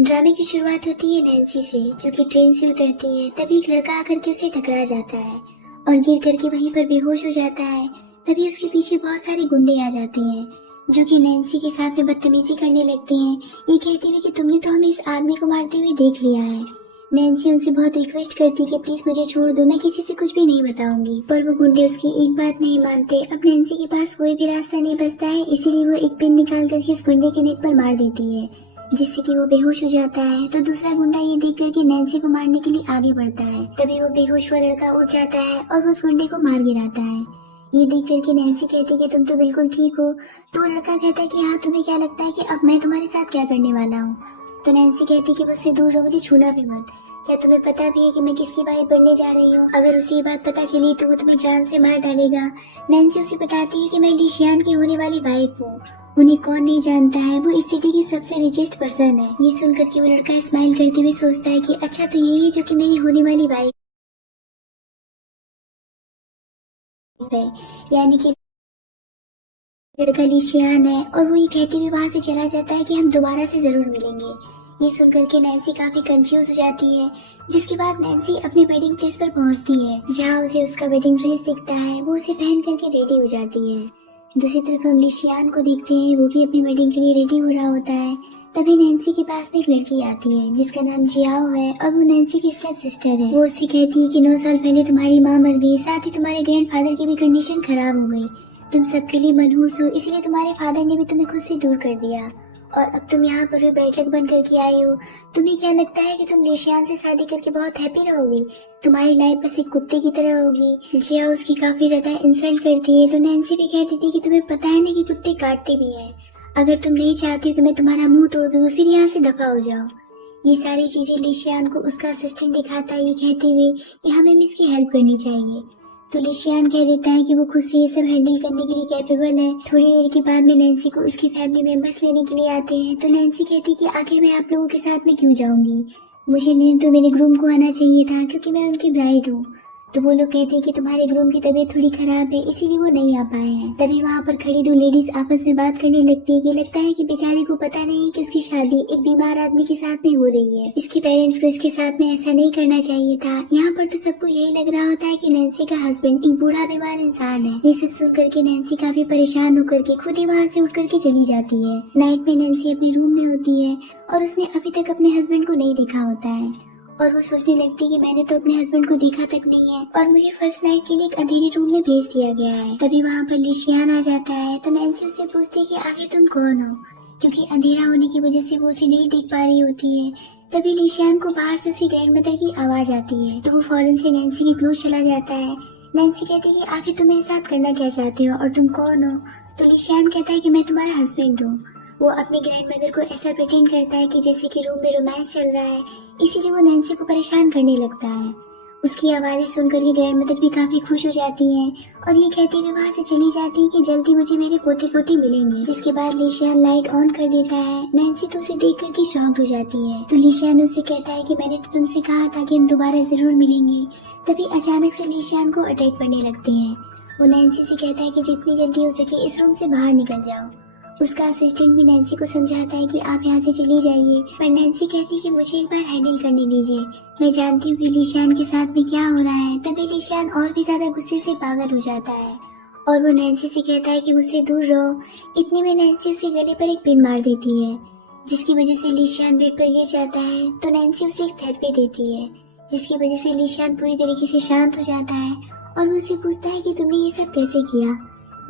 ड्रामे की शुरुआत होती है नैन्सी से, जो कि ट्रेन से उतरती है। तभी एक लड़का आकर के उसे टकरा जाता है और गिर करके वहीं पर बेहोश हो जाता है। तभी उसके पीछे बहुत सारे गुंडे आ जाते हैं, जो कि नैन्सी के साथ में बदतमीजी करने लगते हैं। ये कहते हुए कि तुमने तो हमें इस आदमी को मारते हुए देख लिया है। नैन्सी उनसे बहुत रिक्वेस्ट करती है कि प्लीज मुझे छोड़ दो, मैं किसी से कुछ भी नहीं बताऊंगी। पर वो गुंडे उसकी एक बात नहीं मानते। अब नैन्सी के पास कोई भी रास्ता नहीं बचता है, इसीलिए वो एक पिन निकाल करके उस गुंडे के नेक पर मार देती है, जिससे कि वो बेहोश हो जाता है। तो दूसरा गुंडा ये देख कर के नैन्सी को मारने के लिए आगे बढ़ता है। तभी वो बेहोश हुआ लड़का उठ जाता है और वो उस गुंडे को मार गिराता है। ये देख करके नैन्सी कहती है कि तुम तो बिल्कुल ठीक हो। तो वो लड़का कहता है कि हाँ, तुम्हें क्या लगता है कि अब मैं तुम्हारे साथ क्या करने वाला हूँ। तो नैन्सी कहती है कि मुझसे दूर रहो, मुझे छूना भी मत। क्या तुम्हें पता भी है कि मैं किसकी वाइफ बनने जा रही हूँ? अगर उसे ये बात पता चली तो वो तुम्हें जान से मार डालेगा। नैन्सी उसे बताती है कि मैं लिशियान की होने वाली वाइफ हूँ। उन्हें कौन नहीं जानता है, वो इस सिटी की सबसे रिचेस्ट पर्सन है। ये सुनकर के वो लड़का स्माइल करते हुए सोचता है कि अच्छा, तो यही है जो कि मेरी होने वाली वाइफ है, यानी कि लड़का लिशियान है। और वो ये कहते हुए वहां से चला जाता है कि हम दोबारा से जरूर मिलेंगे। ये सुनकर के नैन्सी काफी कंफ्यूज हो जाती है। जिसके बाद नैन्सी अपने वेडिंग प्लेस पर पहुंचती है, जहां उसे उसका वेडिंग ड्रेस दिखता है। वो उसे पहन करके रेडी हो जाती है। दूसरी तरफ हम लिशियान को देखते हैं, वो भी अपनी वेडिंग के लिए रेडी हो रहा होता है। तभी नैन्सी के पास में एक लड़की आती है जिसका नाम जियाओ है, और वो नैन्सी की स्टेप सिस्टर है। वो उससे कहती है कि 9 साल पहले तुम्हारी माँ मर गई, साथ ही तुम्हारे ग्रैंडफादर की भी कंडीशन खराब हो गई। तुम सबके लिए मनहूस हो, इसलिए तुम्हारे फादर ने भी तुम्हें खुद से दूर कर दिया, और अब तुम यहाँ पर भी बैठक बन करके आई हो। तुम्हें क्या लगता है कि तुम लिशियान से शादी करके बहुत हैप्पी रहोगी? तुम्हारी लाइफ बस एक कुत्ते की तरह होगी। जिया उसकी काफी ज्यादा इंसल्ट करती है। तो नैन्सी भी कहती थी कि तुम्हें पता है ना कि कुत्ते काटते भी हैं। अगर तुम नहीं चाहती हो कि मैं तुम्हारा मुंह तोड़ दूं तो फिर यहाँ से दफा हो जाओ। ये सारी चीजें लिशियान को उसका असिस्टेंट दिखाता है, ये कहते हुए कि हमें भी इसकी हेल्प करनी चाहिए। तो लिशियान कह देता है कि वो खुद से ये सब हैंडल करने के लिए कैपेबल है। थोड़ी देर के बाद में नैन्सी को उसकी फैमिली मेंबर्स लेने के लिए आते हैं। तो नैन्सी कहती है कि आखिर मैं आप लोगों के साथ में क्यों जाऊंगी, मुझे लेने तो मेरे ग्रूम को आना चाहिए था, क्योंकि मैं उनकी ब्राइड हूँ। तो वो लोग कहते हैं कि तुम्हारे ग्रूम की तबीयत थोड़ी खराब है, इसीलिए वो नहीं आ पाए हैं। तभी वहाँ पर खड़ी 2 लेडीज आपस में बात करने लगती है कि लगता है कि बेचारे को पता नहीं कि उसकी शादी एक बीमार आदमी के साथ में हो रही है। इसके पेरेंट्स को इसके साथ में ऐसा नहीं करना चाहिए था। यहाँ पर तो सबको यही लग रहा होता है कि नैन्सी का हस्बैंड एक बूढ़ा बीमार इंसान है। ये सब सुन करके नैन्सी काफी परेशान होकर के खुद ही वहाँ से उठ करके चली जाती है। नाइट में नैन्सी अपने रूम में होती है और उसने अभी तक अपने हस्बैंड को नहीं देखा होता है, और वो सोचने लगती है कि मैंने तो अपने हस्बैंड को देखा तक नहीं है, और मुझे फर्स्ट नाइट के लिए एक अंधेरे रूम में भेज दिया गया है। तभी वहाँ पर लिशियान आ जाता है। तो नैन्सी उससे पूछती है कि आखिर तुम कौन हो, क्योंकि अंधेरा होने की वजह से वो उसे नहीं देख पा रही होती है। तभी लिशियान को बाहर से उसकी ग्रैंडमदर की आवाज आती है। तो वो फौरन से नैन्सी के क्लोज चला जाता है। नैन्सी कहती है कि आखिर तुम मेरे साथ करना क्या चाहते हो और तुम कौन हो? तो लिशियान कहता है कि मैं तुम्हारा हस्बैंड हूँ। वो अपनी ग्रैंडमदर को ऐसा प्रिटेंड करता है कि जैसे कि रूम में रोमांस चल रहा है, इसीलिए वो नैन्सी को परेशान करने लगता है। उसकी आवाजें सुनकर के ग्रैंडमदर भी काफी खुश हो जाती हैं, और ये कहती हुए वहाँ से चली जाती है कि जल्दी मुझे मेरे पोते पोती मिलेंगे। जिसके बाद लिशियान लाइट ऑन कर देता है। नैन्सी तो उसे देख करके शॉक्ड हो जाती है। तो लिशियान उससे कहता है कि मैंने तो तुमसे कहा था कि हम दोबारा जरूर मिलेंगे। तभी अचानक से लिशियान को अटैक करने लगते हैं। वो नैन्सी से कहता है कि जितनी जल्दी हो सके इस रूम से बाहर निकल जाओ। उसका असिस्टेंट भी नैन्सी को समझाता है कि आप यहाँ से चली जाइए, पर नैन्सी कहती है कि मुझे एक बार हैंडल करने दीजिए, मैं जानती हूँ कि लिशियान के साथ में क्या हो रहा है। तभी लिशियान और भी ज्यादा गुस्से से पागल हो जाता है और वो नैन्सी से कहता है कि मुझसे दूर रहो। इतने में नैन्सी उसे गले पर एक पिन मार देती है, जिसकी वजह से लिशियान बेड पर गिर जाता है। तो नैन्सी उसे एक थेरेपी देती है, जिसकी वजह से लिशियान पूरी तरीके से शांत हो जाता है, और वो उससे पूछता है कि तुमने ये सब कैसे किया।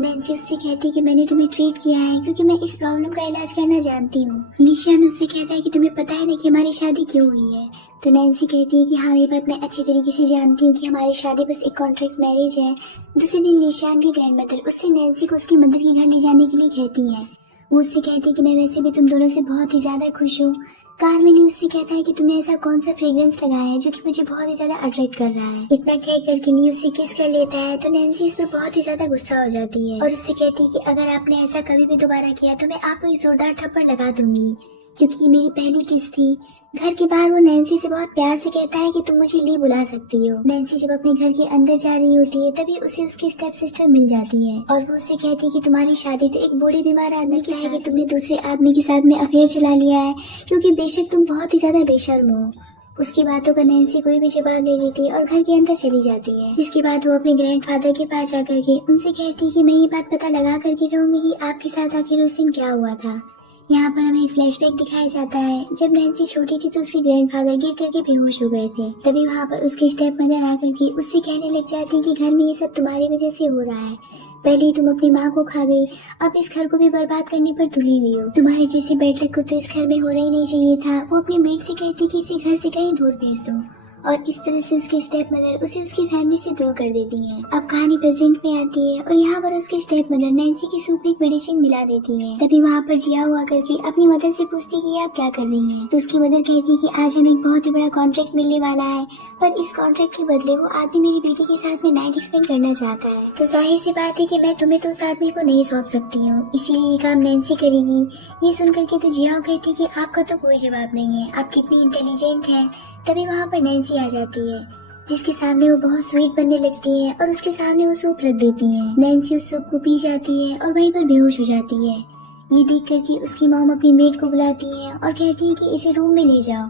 नैन्सी उससे कहती है कि मैंने तुम्हें ट्रीट किया है क्योंकि मैं इस प्रॉब्लम का इलाज करना जानती हूँ। लिशियान उससे कहता है कि तुम्हें पता है ना कि हमारी शादी क्यों हुई है। तो नैन्सी कहती है कि हाँ, ये बात मैं अच्छी तरीके से जानती हूँ कि हमारी शादी बस एक कॉन्ट्रैक्ट मैरिज है। दूसरे दिन लिशियान की ग्रैंडमदर उससे नैन्सी को उसकी मदर के घर ले जाने के लिए कहती है। वो उससे कहती है कि मैं वैसे भी तुम दोनों से बहुत ही ज्यादा खुश हूँ। कार्मेली उससे कहता है कि तुमने ऐसा कौन सा फ्रेग्रेंस लगाया है जो कि मुझे बहुत ही ज्यादा अट्रैक्ट कर रहा है। इतना कह करके ली उसे किस कर लेता है। तो नैन्सी इस पर बहुत ही ज्यादा गुस्सा हो जाती है और उससे कहती है कि अगर आपने ऐसा कभी भी दोबारा किया तो मैं आपको एक जोरदार थप्पड़ लगा दूंगी। क्योंकि ये मेरी पहली किस थी। घर के बाहर वो नैन्सी से बहुत प्यार से कहता है कि तुम मुझे ली बुला सकती हो। नैन्सी जब अपने घर के अंदर जा रही होती है तभी उसे उसकी स्टेप सिस्टर मिल जाती है और वो उससे कहती है कि तुम्हारी शादी तो एक बूढ़े बीमार आदमी के साथ, कि तुमने दूसरे आदमी के साथ में अफेयर चला लिया है, क्योंकि बेशक तुम बहुत ही ज्यादा बेशर्म हो। उसकी बातों का नैन्सी कोई भी जवाब नहीं देती और घर के अंदर चली जाती है। जिसके बाद वो अपने ग्रैंडफादर के पास जाकर के उनसे कहती है कि मैं ये बात पता लगा करके रहूंगी कि आपके साथ आखिर उस दिन क्या हुआ था। यहाँ पर हमें एक फ्लैशबैक दिखाया जाता है। जब नैन्सी छोटी थी तो उसके ग्रैंडफादर गिर करके बेहोश हो गए थे। तभी वहाँ पर उसकी स्टेप मदर आकर के उससे कहने लग जाती है कि घर में ये सब तुम्हारी वजह से हो रहा है। पहले ही तुम अपनी माँ को खा गई, अब इस घर को भी बर्बाद करने पर तुली हुई हो। तुम्हारे जैसे बैड लक को तो इस घर में होना ही नहीं चाहिए था। वो अपनी मेड से कहती कि इसे घर से कहीं दूर भेज दो और इस तरह से उसकी स्टेप मदर उसे उसकी फैमिली से दूर कर देती है। अब कहानी प्रेजेंट में आती है और यहाँ पर उसकी स्टेप मदर नैन्सी की सूप में एक मेडिसिन मिला देती है। तभी वहाँ पर जिया हुआ करके अपनी मदर से पूछती कि आप क्या कर रही हैं। तो उसकी मदर कहती कि आज हमें एक बहुत ही बड़ा कॉन्ट्रैक्ट मिलने वाला है, पर इस कॉन्ट्रैक्ट के बदले वो आदमी मेरी बेटी के साथ में नाइट स्पेंड करना चाहता है। तो जाहिर सी बात है कि मैं तुम्हें तो उस आदमी को नहीं सौंप सकती हूँ, इसीलिए ये काम नैन्सी करेगी। ये सुन करके तो जिया कहती कि आपका तो कोई जवाब नहीं है, आप कितनी इंटेलिजेंट हैं। तभी वहाँ पर नैन्सी आ जाती है जिसके सामने वो बहुत स्वीट बनने लगती है और उसके सामने वो सूप रख देती है। नैन्सी उस सूप को पी जाती है और वहीं पर बेहोश हो जाती है। ये देख कर कि उसकी मॉम अपनी मेड को बुलाती है और कहती है कि इसे रूम में ले जाओ।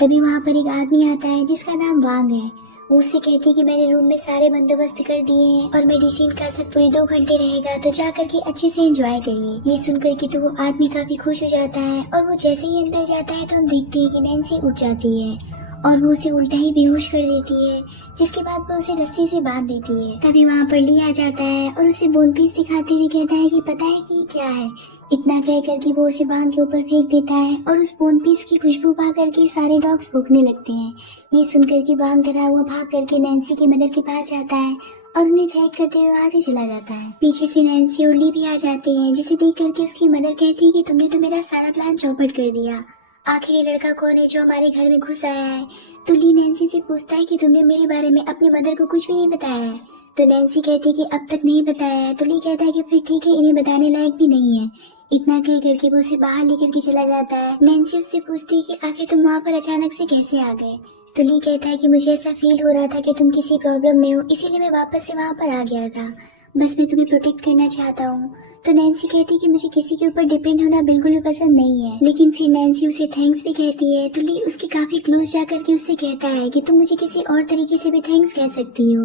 तभी वहाँ पर एक आदमी आता है जिसका नाम वांग है। वो उससे कहती है कि मैंने रूम में सारे बंदोबस्त कर दिए हैं और मेडिसिन का असर पूरे 2 घंटे रहेगा, तो जा करके अच्छे से एंजॉय करिए। ये सुनकर कि तो वो आदमी काफी खुश हो जाता है और वो जैसे ही अंदर जाता है तो हम देखते हैं कि नैन्सी उठ जाती है और वो उसे उल्टा ही बेहोश कर देती है। जिसके बाद वो उसे रस्सी से बांध देती है। तभी वहाँ पर ली आ जाता है और उसे बोन पीस दिखाते हुए कहता है कि पता है कि क्या है। इतना कह करके वो उसे बांध के ऊपर फेंक देता है और उस बोन पीस की खुशबू पा करके सारे डॉग्स भौंकने लगते हैं। ये सुनकर कि बांग डरा हुआ भाग करके नैन्सी की मदर के पास जाता है और उन्हें थ्रेट करते हुए वहाँ से चला जाता है। पीछे से नैन्सी और ली भी आ जाते हैं, जिसे देख करके उसकी मदर कहती है कि तुमने तो मेरा सारा प्लान चौपट कर दिया। आखिर ये लड़का कौन है जो हमारे घर में घुस आया है। तो ली नैन्सी से पूछता है कि तुमने मेरे बारे में अपनी मदर को कुछ भी नहीं बताया है। तो नैन्सी कहती है कि अब तक नहीं बताया है। तो ली कहता है कि फिर ठीक है, इन्हें बताने लायक भी नहीं है। इतना कह करके वो उसे बाहर लेकर के चला जाता है। नैन्सी उससे पूछती है कि आखिर तुम वहाँ पर अचानक से कैसे आ गए। तो ली कहता है कि मुझे ऐसा फील हो रहा था कि तुम किसी प्रॉब्लम में हो, इसीलिए मैं वापस से वहाँ पर आ गया था। बस मैं तुम्हें प्रोटेक्ट करना चाहता हूँ। तो नैन्सी कहती है कि मुझे किसी के ऊपर डिपेंड होना बिल्कुल भी पसंद नहीं है। लेकिन फिर नैन्सी उसे थैंक्स भी कहती है। तो ली उसके काफी क्लोज जाकर के उससे कहता है कि तुम मुझे किसी और तरीके से भी थैंक्स कह सकती हो।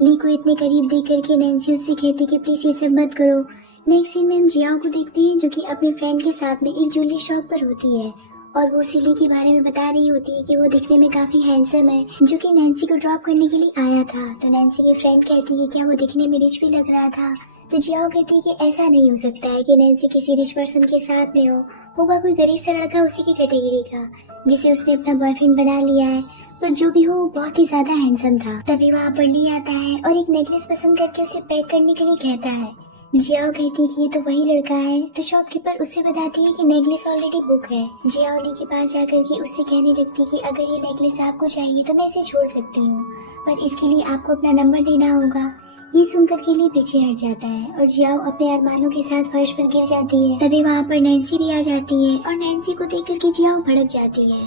ली को इतने करीब देख करके नैन्सी उससे कहती है कि प्लीज ये सब मत करो। नेक्स्ट सीन में हम जियाओ को देखते हैं जो कि अपने फ्रेंड के साथ में एक ज्वेलरी शॉप पर होती है और वो उसे ली के बारे में बता रही होती है कि वो दिखने में काफी हैंडसम है, जो कि नैन्सी को ड्रॉप करने के लिए आया था। तो नैन्सी की फ्रेंड कहती है क्या वो दिखने में रिच भी लग रहा था। तो जियाओ कहती है कि ऐसा नहीं हो सकता है कि नैन्सी किसी रिच पर्सन के साथ में होगा कोई गरीब सा लड़का उसी की कैटेगरी का जिसे उसने अपना बॉयफ्रेंड बना लिया है, पर जो भी हो वो बहुत ही ज्यादा हैंडसम था। तभी वहाँ पर ली आता है और एक नेकलेस पसंद करके उसे पैक करने के लिए कहता है। जियाओ कहती है कि ये तो वही लड़का है। तो शॉपकीपर उससे बताती है कि नेकलेस ऑलरेडी बुक है। जियाओ ली के पास जाकर के उससे कहने लगती है कि अगर ये नेकलेस आपको चाहिए तो मैं इसे छोड़ सकती हूँ, पर इसके लिए आपको अपना नंबर देना होगा। ये सुनकर के लिए पीछे हट जाता है और जियाओ अपने अरमानों के साथ फर्श पर गिर जाती है। तभी वहाँ पर नैन्सी भी आ जाती है और नैन्सी को देख करके जियाओ भड़क जाती है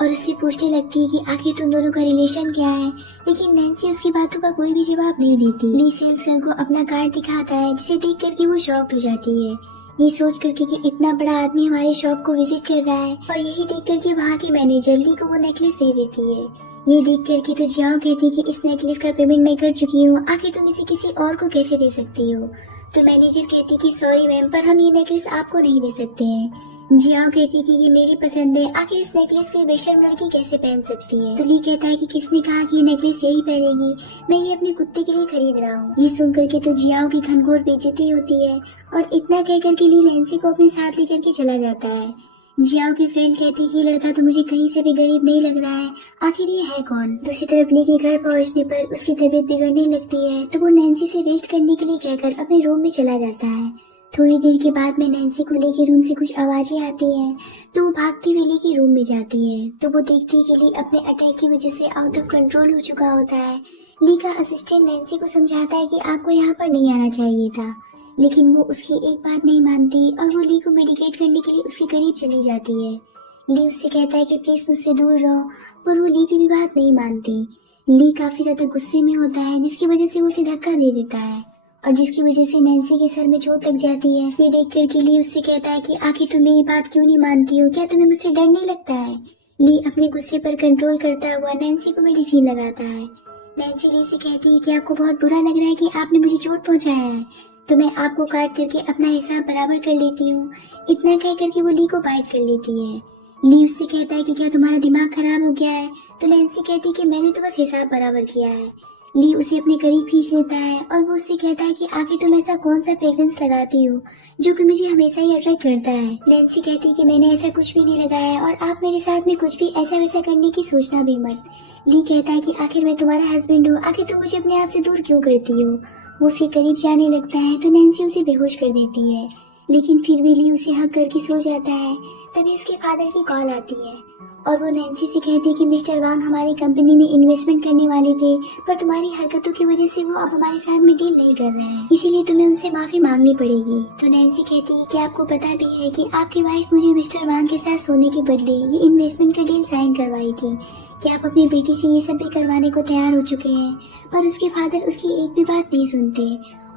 और उससे पूछने लगती है कि आखिर तुम दोनों का रिलेशन क्या है। लेकिन नैन्सी उसकी बातों का कोई भी जवाब नहीं देती। ली सेल्स गर्ल को अपना कार्ड दिखाता है जिसे देख करके वो शॉक्ड हो जाती है, ये सोच करके कि इतना बड़ा आदमी हमारे शॉप को विजिट कर रहा है। और यही देख करके वहाँ के मैनेजर ली को वो नेकलेस दे देती है। ये देख करके तो जियाओ कहती है कि इस नेकलेस का पेमेंट मैं कर चुकी हूँ, आखिर तुम इसे किसी और को कैसे दे सकती हो। तो मैनेजर कहती कि सॉरी मैम, पर हम ये नेकलेस आपको नहीं दे सकते हैं। जियाओ कहती कि ये मेरी पसंद है, आखिर इस नेकलेस को बेशर्म लड़की कैसे पहन सकती है। तो ली कहता है कि किसने कहा कि ये नेकलेस यही पहनेगी, मैं ये अपने कुत्ते के लिए खरीद रहा हूँ। ये सुन करके तो जियाओ की घनघोर बेइज्जती होती है और इतना कह करके ली नैन्सी को अपने साथ लेकर के चला जाता है। जियाओ की फ्रेंड कहती कि लड़का तो मुझे कहीं से भी गरीब नहीं लग रहा है, आखिर ये है कौन। दूसरी तरफ ली के घर पहुंचने पर उसकी तबीयत बिगड़ने लगती है तो वो नैन्सी से रेस्ट करने के लिए कहकर अपने रूम में चला जाता है। थोड़ी देर के बाद में नैन्सी को ली के रूम से कुछ आवाजें आती हैं तो वो भागती हुई ली के रूम में जाती है। तो वो देखती है कि ली अपने अटैक की वजह से आउट ऑफ कंट्रोल हो चुका होता है। ली का असिस्टेंट नैन्सी को समझाता है कि आपको यहाँ पर नहीं आना चाहिए था, लेकिन वो उसकी एक बात नहीं मानती और वो ली को मेडिकेट करने के लिए उसके करीब चली जाती है। ली उससे कहता है कि प्लीज मुझसे दूर रहो, पर वो ली की भी बात नहीं मानती। ली काफी ज्यादा गुस्से में होता है, जिसकी वजह से वो उसे धक्का दे देता है और जिसकी वजह से नैन्सी के सर में चोट लग जाती है। ये देख कर के ली उससे कहता है कि आखिर तुम मेरी बात क्यों नहीं मानती हो, क्या तुम्हें मुझसे डर नहीं लगता है। ली अपने गुस्से पर कंट्रोल करता हुआ नैन्सी को मेडिसिन लगाता है। नैन्सी ली से कहती है कि आपको बहुत बुरा लग रहा है कि आपने मुझे चोट पहुंचाया है, तो मैं आपको काट करके अपना हिसाब बराबर कर लेती हूँ। इतना कह करके वो ली को बाइट कर लेती है। ली उससे कहता है कि क्या तुम्हारा दिमाग खराब हो गया है, तो नैन्सी कहती है कि मैंने तो बस हिसाब बराबर किया है। ली उसे अपने करीब खींच लेता है और वो उससे कहता है कि आखिर तुम ऐसा कौन सा फ्रेग्रेंस लगाती हो जो कि मुझे हमेशा ही अट्रैक्ट करता है। नैन्सी कहती है कि मैंने ऐसा कुछ भी नहीं लगाया है और आप मेरे साथ में कुछ भी ऐसा वैसा करने की सोचना भी मत। ली कहता है कि आखिर मैं तुम्हारा हस्बैंड हूँ, आखिर तुम मुझे अपने आप से दूर क्यों करती हो। वो उसके करीब जाने लगता है तो नैन्सी उसे बेहोश कर देती है, लेकिन फिर भी ली उसे हक करके सो जाता है। तभी उसके फादर की कॉल आती है और वो नैन्सी से कहती है कि मिस्टर वांग हमारी कंपनी में इन्वेस्टमेंट करने वाले थे, पर तुम्हारी हरकतों की वजह से वो अब हमारे साथ में डील नहीं कर रहे हैं, इसीलिए तुम्हें उनसे माफी मांगनी पड़ेगी। तो नैन्सी कहती है कि आपको पता भी है कि आपकी वाइफ मुझे मिस्टर वांग के साथ सोने के बदले ये इन्वेस्टमेंट का डील साइन करवाई थी, कि आप अपनी बेटी से ये सब भी करवाने को तैयार हो चुके हैं। पर उसके फादर उसकी एक भी बात नहीं सुनते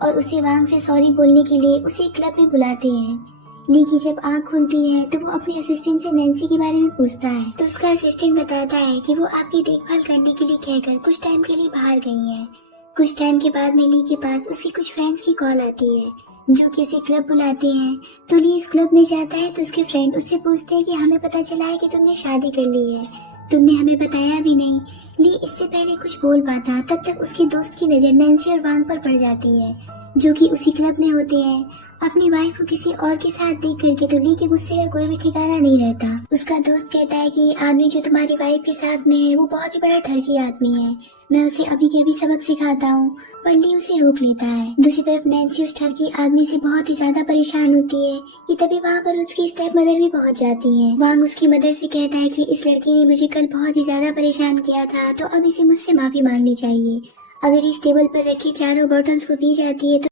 और उसे वांग से सॉरी बोलने के लिए उसे क्लब में बुलाते हैं। ली की जब आँख खुलती है तो वो अपने असिस्टेंट से नैन्सी के बारे में पूछता है, तो उसका असिस्टेंट बताता है कि वो आपकी देखभाल करने के लिए कहकर कुछ टाइम के लिए बाहर गई है। कुछ टाइम के बाद में ली के पास उसके कुछ फ्रेंड्स की कॉल आती है जो कि उसे क्लब बुलाते हैं। तो ली इस क्लब में जाता है तो उसके फ्रेंड उससे पूछते हैं कि हमें पता चला है कि तुमने शादी कर ली है, तुमने हमें बताया भी नहीं। ली इससे पहले कुछ बोल पाता तब तक उसके दोस्त की नजर नैन्सी और वांग पर पड़ जाती है जो कि उसी क्लब में होते हैं। अपनी वाइफ को किसी और के साथ देख करके तो ली के गुस्से का कोई भी ठिकाना नहीं रहता। उसका दोस्त कहता है कि आदमी जो तुम्हारी वाइफ के साथ में है वो बहुत ही बड़ा ठरकी आदमी है, मैं उसे अभी के अभी सबक सिखाता हूँ, पर ली उसे रोक लेता है। दूसरी तरफ नैन्सी उस ठरकी आदमी से बहुत ही ज्यादा परेशान होती है कि तभी वहाँ पर उसकी स्टेप मदर भी पहुँच जाती है। वांग उसकी मदर से कहता है कि इस लड़की ने मुझे कल बहुत ही ज्यादा परेशान किया था, तो अब इसे मुझसे माफी मांगनी चाहिए। अगर इस टेबल पर रखी चारों बॉटल्स को पी जाती है तो